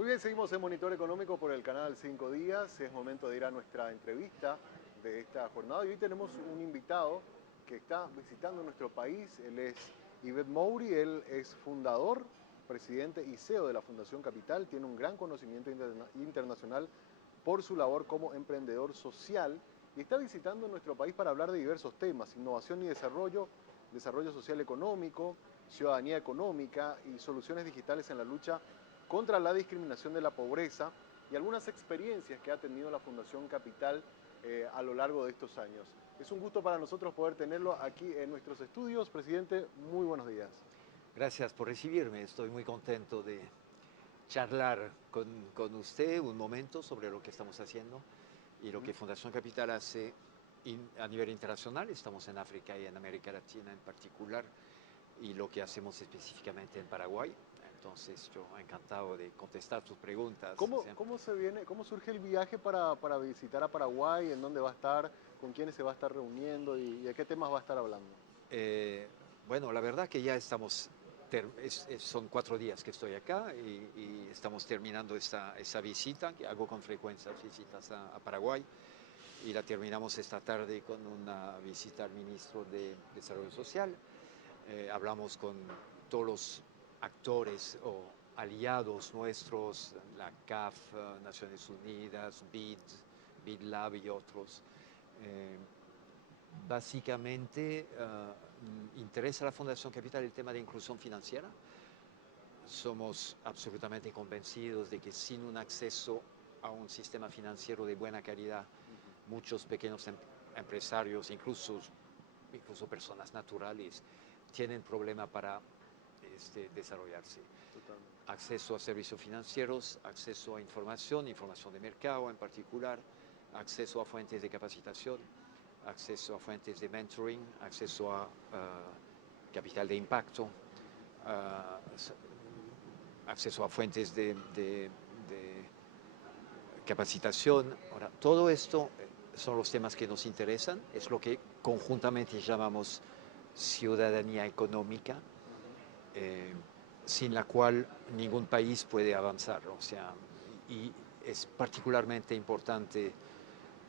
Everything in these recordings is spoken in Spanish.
Muy bien, seguimos en Monitor Económico por el canal 5 Días. Es momento de ir a nuestra entrevista de esta jornada. Y hoy tenemos un invitado que está visitando nuestro país. Él es Yvette Mowry, él es fundador, presidente y CEO de la Fundación Capital. Tiene un gran conocimiento internacional por su labor como emprendedor social y está visitando nuestro país para hablar de diversos temas: innovación y desarrollo, desarrollo social económico, ciudadanía económica y soluciones digitales en la lucha contra la discriminación de la pobreza y algunas experiencias que ha tenido la Fundación Capital a lo largo de estos años. Es un gusto para nosotros poder tenerlo aquí en nuestros estudios. Presidente, muy buenos días. Gracias por recibirme, estoy muy contento de charlar con usted un momento sobre lo que estamos haciendo y lo que Fundación Capital hace a nivel internacional. Estamos en África y en América Latina en particular, y lo que hacemos específicamente en Paraguay. Entonces, yo encantado de contestar tus preguntas. ¿Cómo surge el viaje para visitar a Paraguay? ¿En dónde va a estar? ¿Con quiénes se va a estar reuniendo? ¿Y de qué temas va a estar hablando? Bueno, la verdad que ya estamos, son 4 días que estoy acá y estamos terminando esta visita, que hago con frecuencia visitas a Paraguay, y la terminamos esta tarde con una visita al ministro de Desarrollo Social. Hablamos con todos los actores o aliados nuestros, la CAF, Naciones Unidas, BID Lab y otros. Básicamente, interesa a la Fundación Capital el tema de inclusión financiera. Somos absolutamente convencidos de que sin un acceso a un sistema financiero de buena calidad, muchos pequeños empresarios, incluso personas naturales, tienen problema para desarrollarse. Totalmente. Acceso a servicios financieros, acceso a información de mercado en particular, acceso a fuentes de capacitación, acceso a fuentes de mentoring, acceso a capital de impacto, acceso a fuentes de capacitación. Ahora, todo esto son los temas que nos interesan, es lo que conjuntamente llamamos ciudadanía económica, sin la cual ningún país puede avanzar. O sea, y es particularmente importante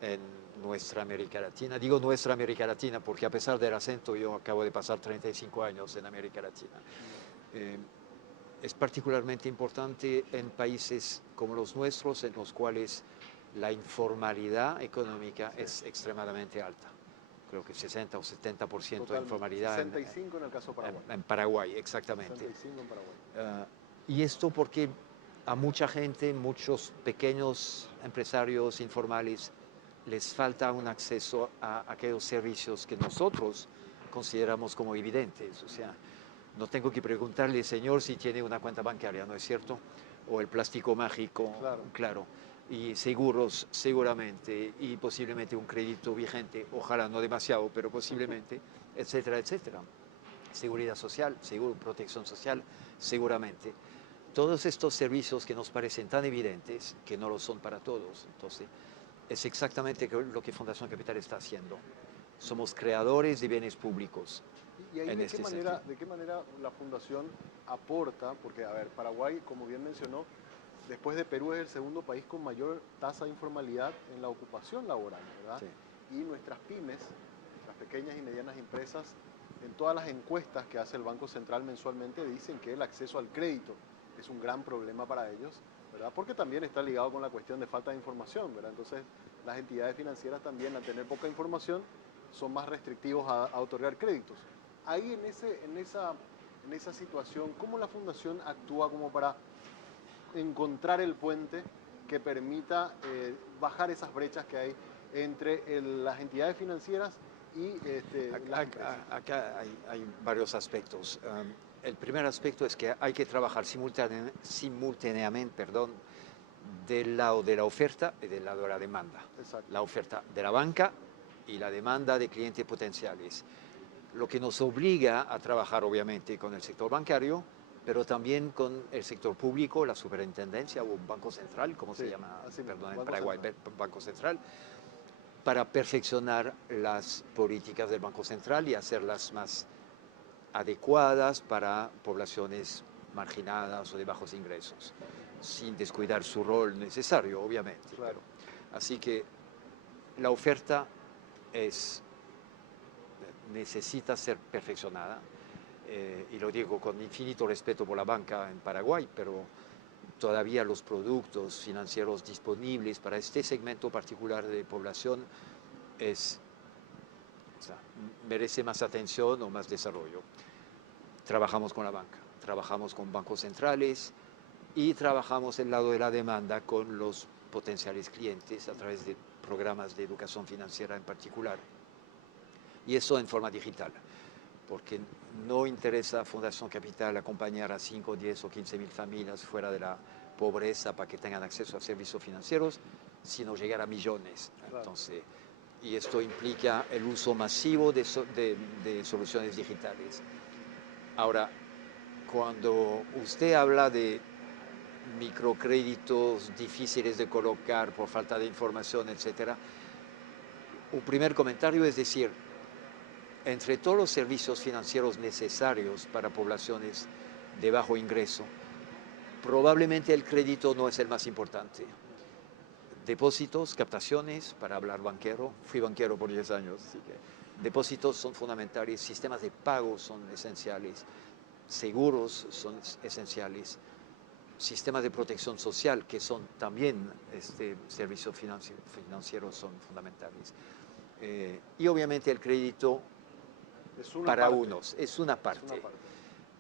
en nuestra América Latina. Digo nuestra América Latina porque, a pesar del acento, yo acabo de pasar 35 años en América Latina. Es particularmente importante en países como los nuestros, en los cuales la informalidad económica es extremadamente alta. Creo que 60 o 70% de informalidad. 65 en el caso de Paraguay. En Paraguay, exactamente. 65 en Paraguay. Y esto porque a mucha gente, muchos pequeños empresarios informales, les falta un acceso a aquellos servicios que nosotros consideramos como evidentes. O sea, no tengo que preguntarle, señor, si tiene una cuenta bancaria, ¿no es cierto? O el plástico mágico, claro. Y seguros, seguramente, y posiblemente un crédito vigente, ojalá no demasiado, pero posiblemente, etcétera, etcétera. Seguridad social, protección social, seguramente. Todos estos servicios que nos parecen tan evidentes, que no lo son para todos. Entonces, es exactamente lo que Fundación Capital está haciendo. Somos creadores de bienes públicos. ¿Y ahí de qué manera la Fundación aporta? Porque, a ver, Paraguay, como bien mencionó, después de Perú es el segundo país con mayor tasa de informalidad en la ocupación laboral, ¿verdad? Sí. Y nuestras pymes, las pequeñas y medianas empresas, en todas las encuestas que hace el Banco Central mensualmente, dicen que el acceso al crédito es un gran problema para ellos, ¿verdad? Porque también está ligado con la cuestión de falta de información, ¿verdad? Entonces, las entidades financieras también, al tener poca información, son más restrictivos a otorgar créditos. Ahí en esa situación, ¿cómo la Fundación actúa como para encontrar el puente que permita bajar esas brechas que hay entre las entidades financieras y las empresas? Acá hay varios aspectos. El primer aspecto es que hay que trabajar simultáneamente, del lado de la oferta y del lado de la demanda. Exacto. La oferta de la banca y la demanda de clientes potenciales. Lo que nos obliga a trabajar, obviamente, con el sector bancario, pero también con el sector público, la superintendencia o Banco Central, como se llama, en Paraguay, Banco Central, para perfeccionar las políticas del Banco Central y hacerlas más adecuadas para poblaciones marginadas o de bajos ingresos, sin descuidar su rol necesario, obviamente. Claro. Así que la oferta necesita ser perfeccionada, y lo digo con infinito respeto por la banca en Paraguay, pero todavía los productos financieros disponibles para este segmento particular de población o sea, merece más atención o más desarrollo. Trabajamos con la banca, trabajamos con bancos centrales y trabajamos el lado de la demanda con los potenciales clientes a través de programas de educación financiera en particular. Y eso en forma digital, porque no interesa a Fundación Capital acompañar a 5, 10 o 15 mil familias fuera de la pobreza para que tengan acceso a servicios financieros, sino llegar a millones. Claro. Entonces, y esto implica el uso masivo de soluciones digitales. Ahora, cuando usted habla de microcréditos difíciles de colocar por falta de información, etc., un primer comentario es decir, entre todos los servicios financieros necesarios para poblaciones de bajo ingreso, probablemente el crédito no es el más importante. Depósitos, captaciones, para hablar banquero, fui banquero por 10 años, así que depósitos son fundamentales, sistemas de pago son esenciales, seguros son esenciales, sistemas de protección social, que son también servicios financieros, son fundamentales. Y obviamente el crédito para unos es una parte.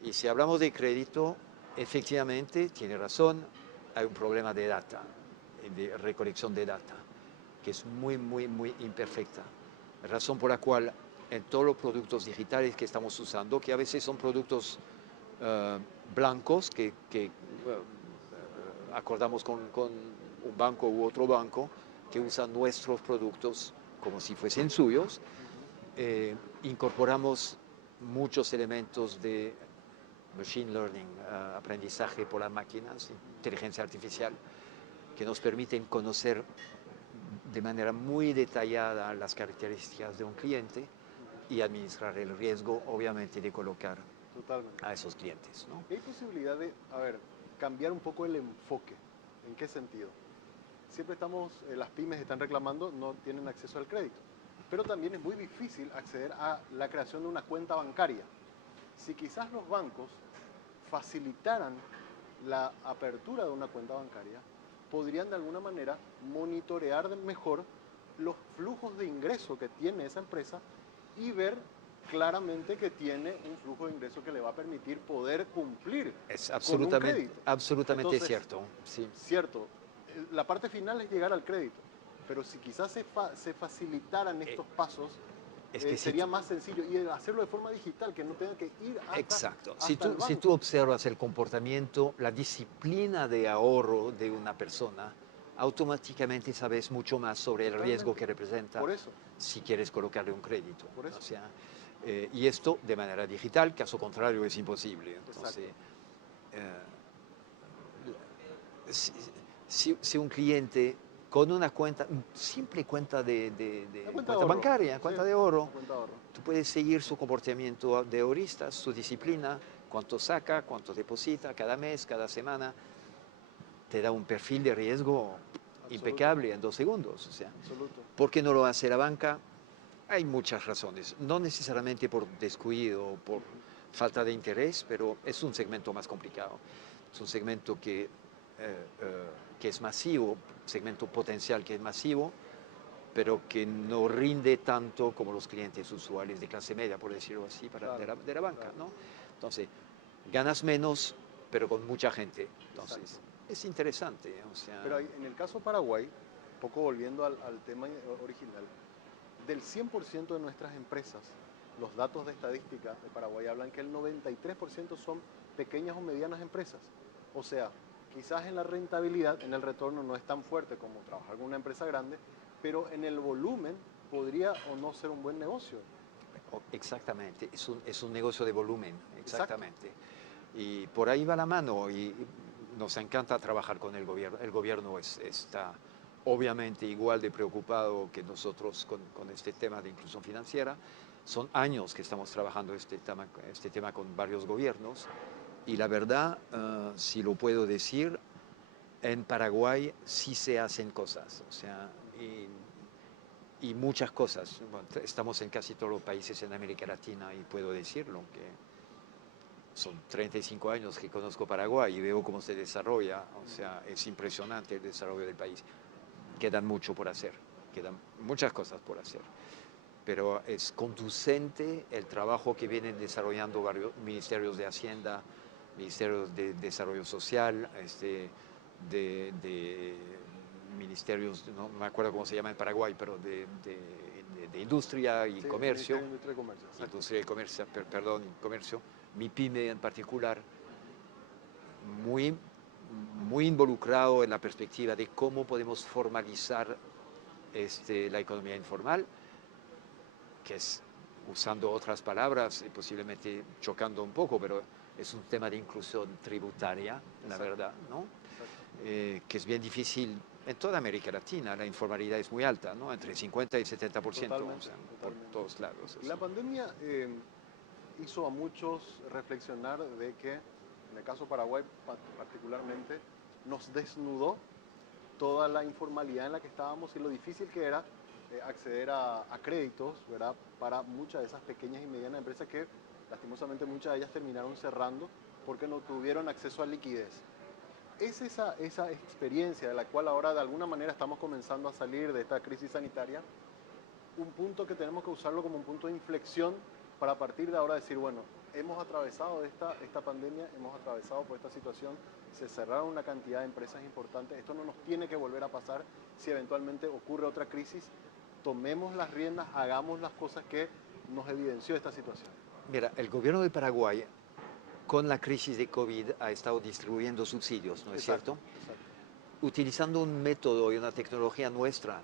Y si hablamos de crédito, efectivamente, tiene razón, hay un problema de data, de recolección de data, que es muy, muy, muy imperfecta. Razón por la cual en todos los productos digitales que estamos usando, que a veces son productos blancos que acordamos con un banco u otro banco que usan nuestros productos como si fuesen suyos, incorporamos muchos elementos de machine learning, aprendizaje por las máquinas, inteligencia artificial, que nos permiten conocer de manera muy detallada las características de un cliente y administrar el riesgo, obviamente, de colocar a esos clientes, ¿no? ¿Hay posibilidad de, cambiar un poco el enfoque? ¿En qué sentido? Siempre las pymes están reclamando, no tienen acceso al crédito, pero también es muy difícil acceder a la creación de una cuenta bancaria. Si quizás los bancos facilitaran la apertura de una cuenta bancaria, podrían de alguna manera monitorear mejor los flujos de ingreso que tiene esa empresa y ver claramente que tiene un flujo de ingreso que le va a permitir poder cumplir con un crédito. Absolutamente. Entonces, cierto. Sí. Cierto. La parte final es llegar al crédito, pero si quizás se facilitaran estos pasos, sería más sencillo y hacerlo de forma digital, que no tenga que ir hasta Exacto. Hasta si tú observas el comportamiento, la disciplina de ahorro de una persona, automáticamente sabes mucho más sobre el riesgo que representa si quieres colocarle un crédito. O sea, y esto de manera digital, caso contrario es imposible. Entonces, si un cliente con una cuenta, simple cuenta cuenta bancaria, cuenta de ahorro, tú puedes seguir su comportamiento de ahorrista, su disciplina, cuánto saca, cuánto deposita cada mes, cada semana, te da un perfil de riesgo impecable en 2 segundos. O sea, ¿por qué no lo hace la banca? Hay muchas razones, no necesariamente por descuido o por falta de interés, pero es un segmento más complicado. Es un segmento que es masivo, segmento potencial que es masivo, pero que no rinde tanto como los clientes usuales de clase media, por decirlo así, de la banca, ¿no? Entonces, ganas menos, pero con mucha gente. Entonces, es interesante. O sea, pero en el caso Paraguay, un poco volviendo al tema original, del 100% de nuestras empresas, los datos de estadística de Paraguay hablan que el 93% son pequeñas o medianas empresas. O sea, quizás en la rentabilidad, en el retorno no es tan fuerte como trabajar con una empresa grande, pero en el volumen podría o no ser un buen negocio. Exactamente, es un negocio de volumen, exactamente. Y por ahí va la mano y nos encanta trabajar con el gobierno. El gobierno está obviamente igual de preocupado que nosotros con este tema de inclusión financiera. Son años que estamos trabajando este tema con varios gobiernos Y la verdad, si lo puedo decir, en Paraguay sí se hacen cosas, o sea, y muchas cosas. Bueno, estamos en casi todos los países en América Latina y puedo decirlo, que son 35 años que conozco Paraguay y veo cómo se desarrolla, o sea, es impresionante el desarrollo del país. Quedan mucho por hacer, quedan muchas cosas por hacer, pero es conducente el trabajo que vienen desarrollando varios ministerios de Hacienda, ministerios de Desarrollo Social, de ministerios, no me acuerdo cómo se llama en Paraguay, pero de Industria y Sí, Comercio, Ministerio de Industria y Comercio. Exacto. Industria y Comercio, perdón, Comercio, MIPYME en particular, muy, muy involucrado en la perspectiva de cómo podemos formalizar la economía informal, que es, usando otras palabras, posiblemente chocando un poco, pero es un tema de inclusión tributaria, la Exacto. verdad, ¿no? Exacto. Que es bien difícil. En toda América Latina la informalidad es muy alta, ¿no? Entre 50 y 70%, Totalmente, o sea, por totalmente. todos lados. Y la pandemia hizo a muchos reflexionar de que, en el caso Paraguay particularmente, nos desnudó toda la informalidad en la que estábamos y lo difícil que era acceder a créditos, ¿verdad? Para muchas de esas pequeñas y medianas empresas que lastimosamente muchas de ellas terminaron cerrando porque no tuvieron acceso a liquidez. Es esa experiencia de la cual ahora de alguna manera estamos comenzando a salir de esta crisis sanitaria, un punto que tenemos que usarlo como un punto de inflexión para a partir de ahora decir, bueno, hemos atravesado esta pandemia, hemos atravesado por esta situación, se cerraron una cantidad de empresas importantes, esto no nos tiene que volver a pasar si eventualmente ocurre otra crisis, tomemos las riendas, hagamos las cosas que nos evidenció esta situación. Mira, el gobierno de Paraguay, con la crisis de COVID, ha estado distribuyendo subsidios, ¿no es Exacto, cierto? exacto. Utilizando un método y una tecnología nuestra,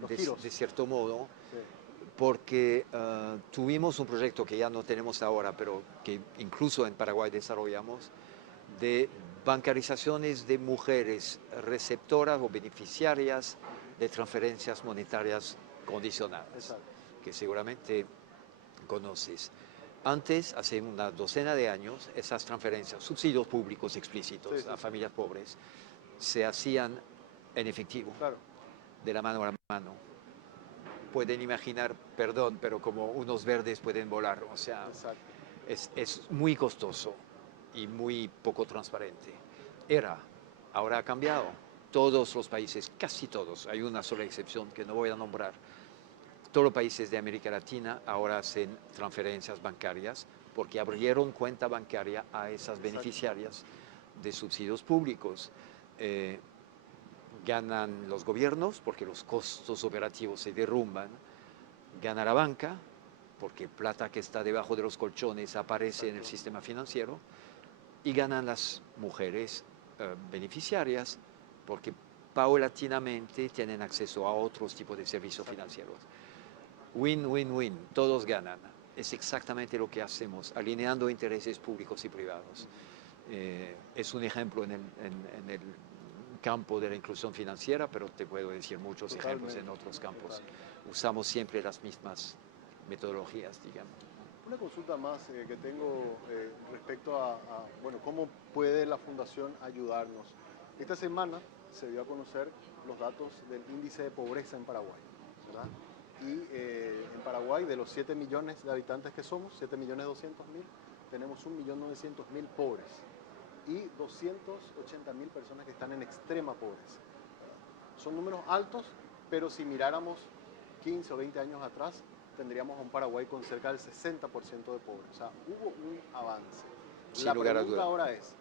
Los giros. de cierto modo, Sí. porque tuvimos un proyecto que ya no tenemos ahora, pero que incluso en Paraguay desarrollamos, de bancarizaciones de mujeres receptoras o beneficiarias de transferencias monetarias condicionadas, Exacto. que seguramente conoces. Antes, hace una docena de años, esas transferencias, subsidios públicos explícitos Sí, a sí, sí. familias pobres, se hacían en efectivo, Claro. de la mano a la mano. Pueden imaginar, perdón, pero como unos verdes pueden volar, o sea, Exacto. es muy costoso y muy poco transparente. Era, ahora ha cambiado. Todos los países, casi todos, hay una sola excepción que no voy a nombrar, todos los países de América Latina ahora hacen transferencias bancarias porque abrieron cuenta bancaria a esas beneficiarias de subsidios públicos. Ganan los gobiernos porque los costos operativos se derrumban, gana la banca porque plata que está debajo de los colchones aparece en el sistema financiero y ganan las mujeres beneficiarias porque paulatinamente tienen acceso a otros tipos de servicios financieros. Win, win, win, todos ganan. Es exactamente lo que hacemos, alineando intereses públicos y privados. Es un ejemplo en el campo de la inclusión financiera, pero te puedo decir muchos ejemplos en otros campos. Usamos siempre las mismas metodologías, digamos. Una consulta más que tengo respecto bueno, cómo puede la Fundación ayudarnos. Esta semana se dio a conocer los datos del índice de pobreza en Paraguay, ¿verdad? Y en Paraguay, de los 7 millones de habitantes que somos, 7.200.000, tenemos 1.900.000 pobres y 280.000 personas que están en extrema pobreza. Son números altos, pero si miráramos 15 o 20 años atrás, tendríamos a un Paraguay con cerca del 60% de pobres. O sea, hubo un avance. Sin La lugar a pregunta duda. ahora es,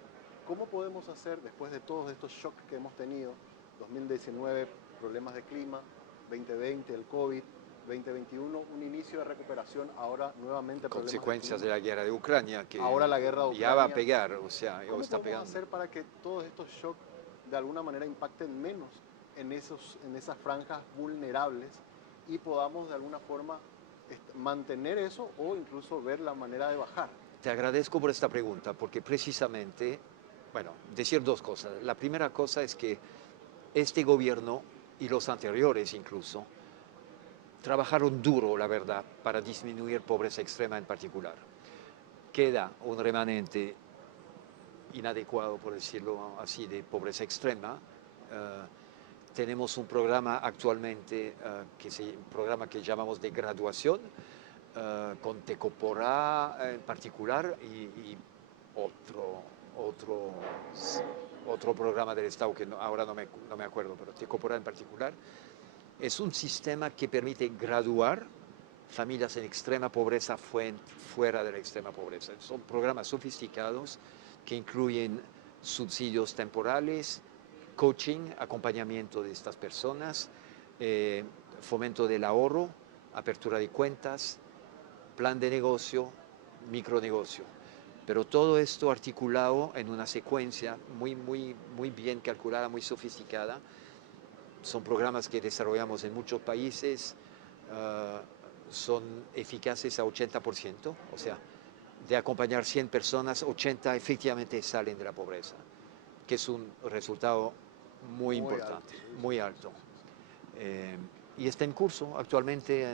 ¿cómo podemos hacer después de todos estos shocks que hemos tenido, 2019, problemas de clima, 2020, el COVID, 2021, un inicio de recuperación, ahora nuevamente Consecuencias problemas de la guerra de Ucrania, que ahora la guerra de Ucrania, ya va a pegar, o sea, ¿cómo está podemos pegando. hacer para que todos estos shocks de alguna manera impacten menos en esas franjas vulnerables y podamos de alguna forma mantener eso o incluso ver la manera de bajar? Te agradezco por esta pregunta, porque precisamente, bueno, decir dos cosas. La primera cosa es que este gobierno y los anteriores incluso trabajaron duro, la verdad, para disminuir pobreza extrema en particular. queda un remanente inadecuado, por decirlo así, de pobreza extrema. Tenemos un programa actualmente, un programa que llamamos de graduación, con Tecoporá en particular y otro programa del Estado que ahora no me acuerdo, pero Tecoporá en particular. Es un sistema que permite graduar familias en extrema pobreza fuera de la extrema pobreza. Son programas sofisticados que incluyen subsidios temporales, coaching, acompañamiento de estas personas, fomento del ahorro, apertura de cuentas, plan de negocio, micronegocio. Pero todo esto articulado en una secuencia muy bien calculada, muy sofisticada. Son programas que desarrollamos en muchos países, son eficaces a 80%, o sea, de acompañar 100 personas, 80 efectivamente salen de la pobreza, que es un resultado muy importante, alto, muy alto. Y está en curso actualmente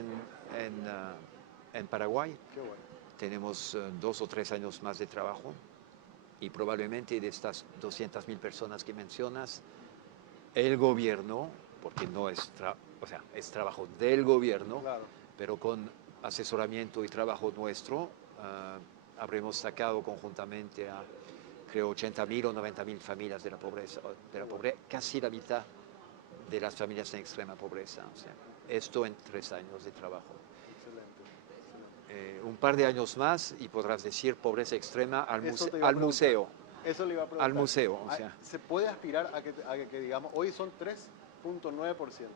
en Paraguay. Qué bueno. Tenemos 2 o 3 años más de trabajo y probablemente de estas 200.000 personas que mencionas, el gobierno, porque no es, es trabajo del gobierno, Claro. pero con asesoramiento y trabajo nuestro, habremos sacado conjuntamente a, creo, 80.000 o 90.000 familias de la pobreza, casi la mitad de las familias en extrema pobreza. O sea, esto en 3 años de trabajo. Excelente. Un par de años más y podrás decir pobreza extrema al museo. Eso le iba a preguntar. Al museo. O sea. ¿Se puede aspirar a que digamos, hoy son 3.9%,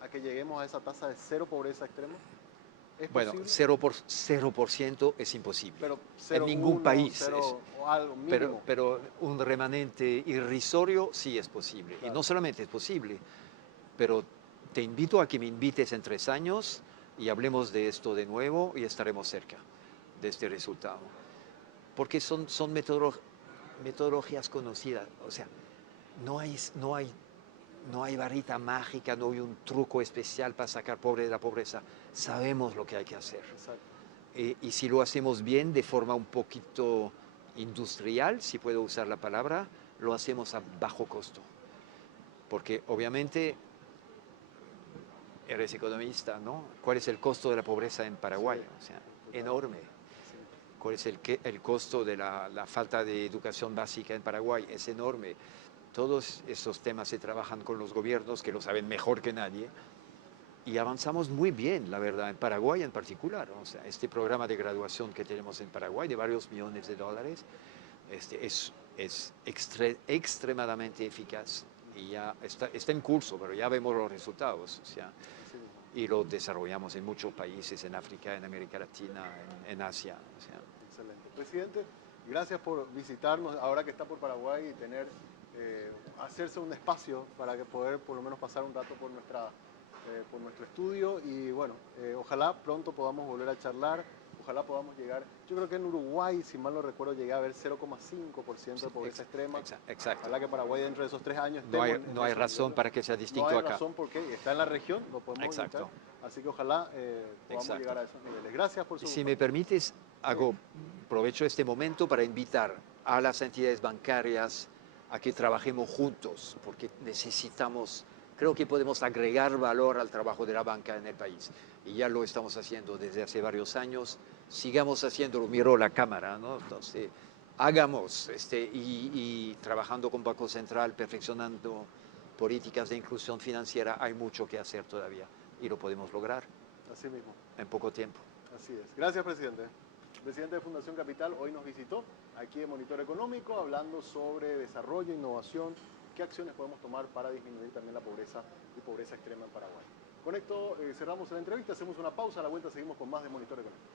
a que lleguemos a esa tasa de cero pobreza extrema? ¿Es bueno, posible? 0% es imposible. Pero en ningún país. 0, o algo mínimo. Pero un remanente irrisorio sí es posible. Claro. Y no solamente es posible, pero te invito a que me invites en 3 años y hablemos de esto de nuevo y estaremos cerca de este resultado. Porque son metodologías conocidas. O sea, no hay varita mágica, no hay un truco especial para sacar pobre de la pobreza. Sabemos lo que hay que hacer. Y si lo hacemos bien, de forma un poquito industrial, si puedo usar la palabra, lo hacemos a bajo costo. Porque obviamente eres economista, ¿no? ¿Cuál es el costo de la pobreza en Paraguay? O sea, enorme. ¿Cuál es el costo de la falta de educación básica en Paraguay? Es enorme. Todos esos temas se trabajan con los gobiernos que lo saben mejor que nadie y avanzamos muy bien, la verdad, en Paraguay en particular. O sea, este programa de graduación que tenemos en Paraguay de varios millones de dólares es extremadamente eficaz y ya está en curso, pero ya vemos los resultados. O sea, y lo desarrollamos en muchos países, en África, en América Latina, en Asia. O sea. Excelente. Presidente, gracias por visitarnos ahora que está por Paraguay y hacerse un espacio para que poder por lo menos pasar un rato por nuestro estudio y bueno, ojalá pronto podamos volver a charlar, ojalá podamos llegar, yo creo que en Uruguay, si mal no recuerdo, llegué a ver 0,5% de pobreza extrema. Exacto. Ojalá que Paraguay dentro de esos 3 años no hay razón para que sea distinto acá. No hay razón porque está en la región, lo podemos Exacto. evitar, así que ojalá podamos llegar a esos niveles. Gracias por su... Si me permites, aprovecho este momento para invitar a las entidades bancarias a que trabajemos juntos, porque necesitamos, creo que podemos agregar valor al trabajo de la banca en el país. Y ya lo estamos haciendo desde hace varios años. Sigamos haciéndolo, miró la cámara, ¿no? Entonces, hagamos y trabajando con Banco Central, perfeccionando políticas de inclusión financiera, hay mucho que hacer todavía y lo podemos lograr. Así mismo. En poco tiempo. Así es. Gracias, presidente. El presidente de Fundación Capital hoy nos visitó aquí en Monitor Económico hablando sobre desarrollo, innovación, qué acciones podemos tomar para disminuir también la pobreza y pobreza extrema en Paraguay. Con esto cerramos la entrevista, hacemos una pausa, a la vuelta seguimos con más de Monitor Económico.